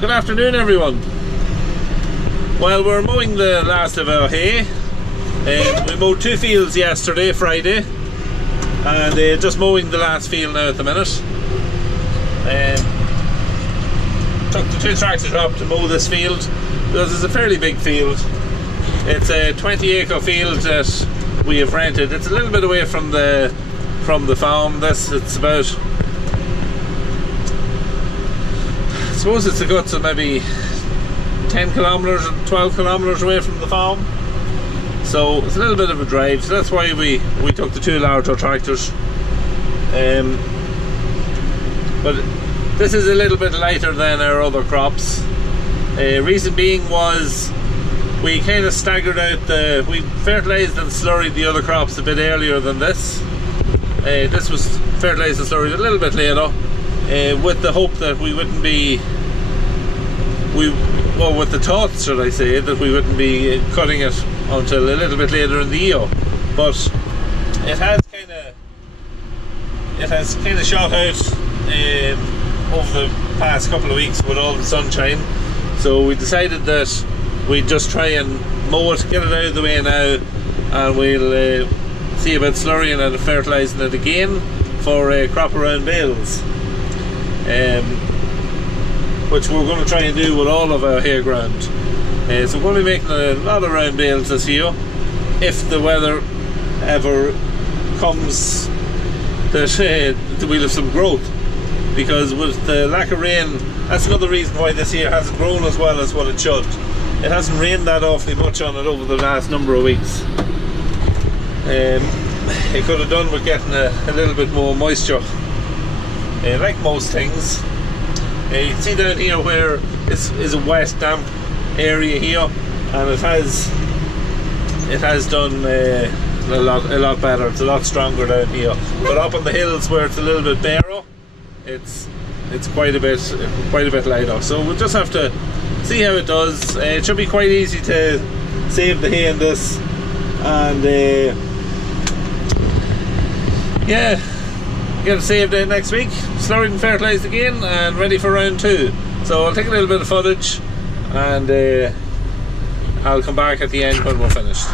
Good afternoon, everyone. Well, we're mowing the last of our hay. We mowed 2 fields yesterday, Friday, and just mowing the last field now at the minute. Took the 2 tractors up to mow this field because it's a fairly big field. It's a 20-acre field that we have rented. It's a little bit away from the farm. It's about, I suppose it's a good to maybe 10 kilometres, 12 kilometres away from the farm. So it's a little bit of a drive. So that's why we took the 2 larger tractors. But this is a little bit lighter than our other crops. Reason being was we kind of staggered out we fertilised and slurried the other crops a bit earlier than this. This was fertilised and slurried a little bit later, with the hope that we wouldn't be, with the thought, should I say, that we wouldn't be cutting it until a little bit later in the year. But it has kind of shot out over the past couple of weeks with all the sunshine. So we decided that we'd just try and mow it, get it out of the way now, and we'll see about slurrying and fertilising it again for crop around bales, which we're going to try and do with all of our hay ground. So we're going to be making a lot of round bales this year, if the weather ever comes that we'll have some growth. Because with the lack of rain, that's another reason why this year hasn't grown as well as what it should. It hasn't rained that awfully much on it over the last number of weeks. It could have done with getting a little bit more moisture, like most things. You can see down here where is a wet, damp area here, and it has done a lot better. It's a lot stronger down here. But up on the hills where it's a little bit barer, it's quite a bit lighter. So we'll just have to see how it does. It should be quite easy to save the hay in this, and yeah, get it saved in next week, slurried and fertilised again, and ready for round 2. So I'll take a little bit of footage, and I'll come back at the end when we're finished.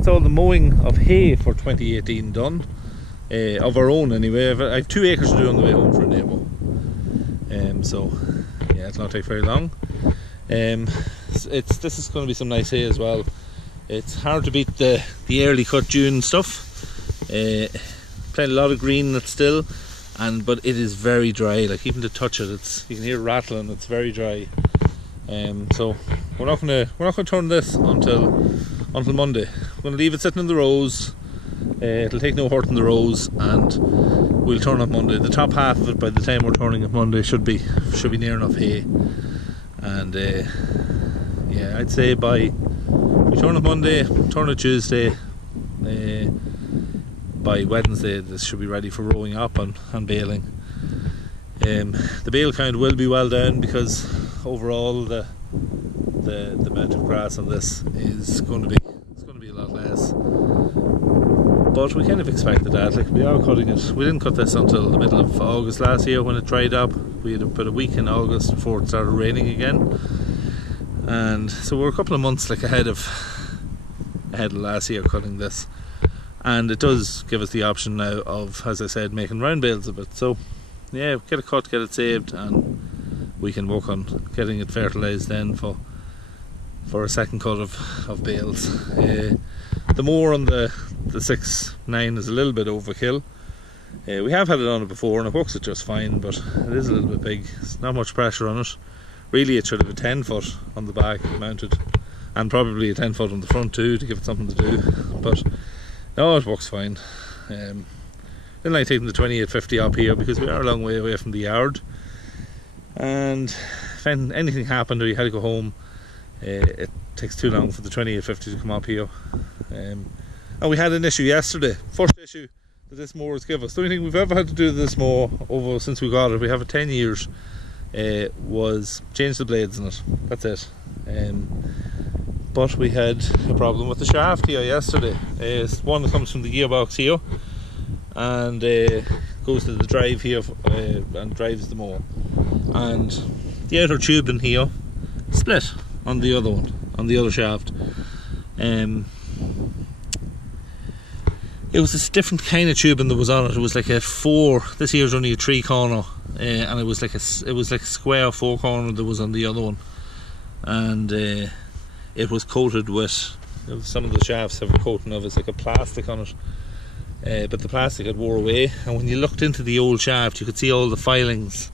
that's all the mowing of hay for 2018 done, of our own anyway. I have 2 acres to do on the way home for a neighbour. So yeah, it'll not take very long. This is going to be some nice hay as well. It's hard to beat the early cut June stuff. Playing a lot of green that's still, but it is very dry. Like even to touch it, you can hear it rattling. It's very dry. So we're not gonna turn this until Monday. We're gonna leave it sitting in the rows. It'll take no hurt in the rows, and we'll turn up Monday. The top half of it, by the time we're turning it Monday, should be near enough hay. And yeah, I'd say we turn it Monday, turn it Tuesday. By Wednesday, this should be ready for rowing up and baling. The bale count will be well down because overall the amount of grass on this is going to be a lot less. But we kind of expected that. Like, we are cutting it. We didn't cut this until the middle of August last year when it dried up. We had about a week in August before it started raining again, and so we're a couple of months like ahead of last year cutting this. And it does give us the option now of, as I said, making round bales of it. So yeah, get it cut, get it saved, and we can work on getting it fertilised then for a second cut of bales. The mower on the 6.9 is a little bit overkill. We have had it on it before and it works it just fine, but it is a little bit big. There's not much pressure on it. Really it should have a 10 foot on the back mounted, and probably a 10 foot on the front too, to give it something to do. But no, it works fine. Didn't like taking the 2850 up here because we are a long way away from the yard, and if anything happened or you had to go home, it takes too long for the 2850 to come up here. And we had an issue yesterday. First issue that this mower has given us, the only thing we've ever had to do to this mower over since we got it, we have it 10 years, was change the blades in it. That's it. But we had a problem with the shaft here yesterday. It's one that comes from the gearbox here and goes to the drive here and drives the mower, and the outer tube in here split on the other one, on the other shaft. It was this different kind of tubing that was on it. It was like a 4. This here's only a 3 corner, and it was like a square 4 corner that was on the other one, and it was coated with, some of the shafts have a coating of, it's like a plastic on it, but the plastic had wore away, and when you looked into the old shaft you could see all the filings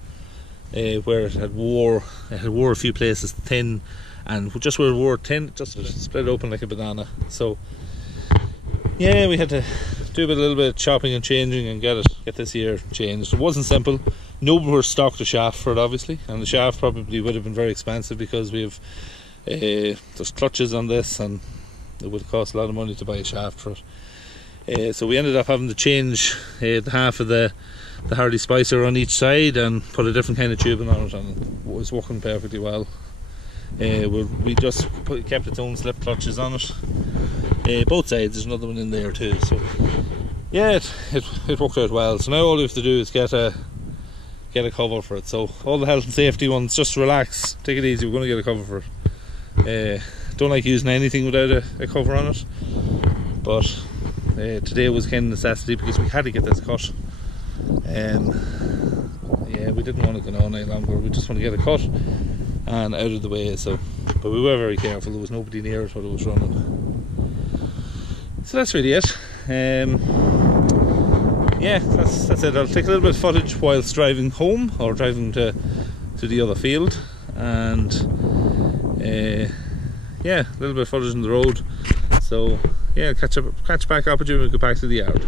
where it had wore a few places thin, and just where it wore thin, it just split open like a banana. So yeah, we had to do a little bit of chopping and changing and get this here changed. It wasn't simple. Nobody stocked a shaft for it, obviously, and the shaft probably would have been very expensive because we have there's clutches on this, and it would cost a lot of money to buy a shaft for it. So we ended up having to change the half of the Hardy Spicer on each side and put a different kind of tubing on it, and it was working perfectly well. We just kept its own slip clutches on it, both sides. There's another one in there too. So yeah, it worked out well. So now all we have to do is get a cover for it. So all the health and safety ones, just relax, take it easy. We're going to get a cover for it. Don't like using anything without a cover on it, but today was kind of necessity because we had to get this cut. Yeah, we didn't want to go on any longer. We just want to get it cut and out of the way. So, but we were very careful. There was nobody near it while it was running. So that's really it. Yeah, that's it. I'll take a little bit of footage whilst driving home or driving to the other field, and yeah, a little bit of footage on the road. So yeah, catch back up with you when we go back to the yard.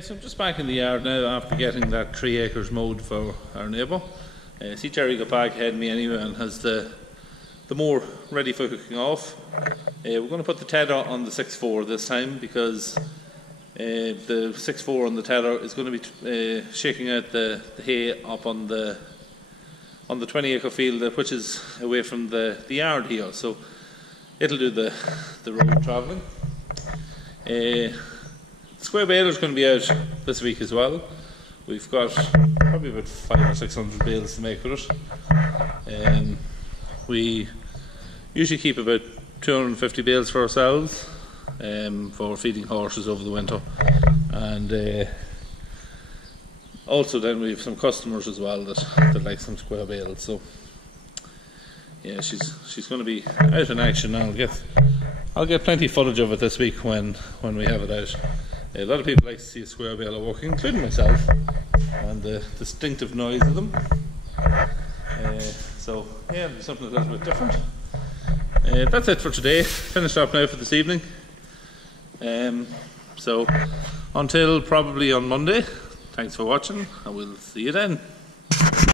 So I'm just back in the yard now after getting that 3 acres mowed for our neighbour. See, Jerry got back ahead of me anyway and has the mower ready for hooking off. We're going to put the tether on the 6.4 this time because the 6.4 on the tether is going to be shaking out the hay up on the 20 acre field, which is away from the yard here, so it'll do the road travelling. Square baler is going to be out this week as well. We've got probably about 500 or 600 bales to make with it. We usually keep about 250 bales for ourselves for feeding horses over the winter, and also then we have some customers as well that like some square bales. So yeah, she's going to be out in action. I'll get plenty of footage of it this week when we have it out. A lot of people like to see a square baler working, including myself, and the distinctive noise of them. So yeah, it'll be something a little bit different. That's it for today. Finished up now for this evening. So until probably on Monday, thanks for watching, and we'll see you then.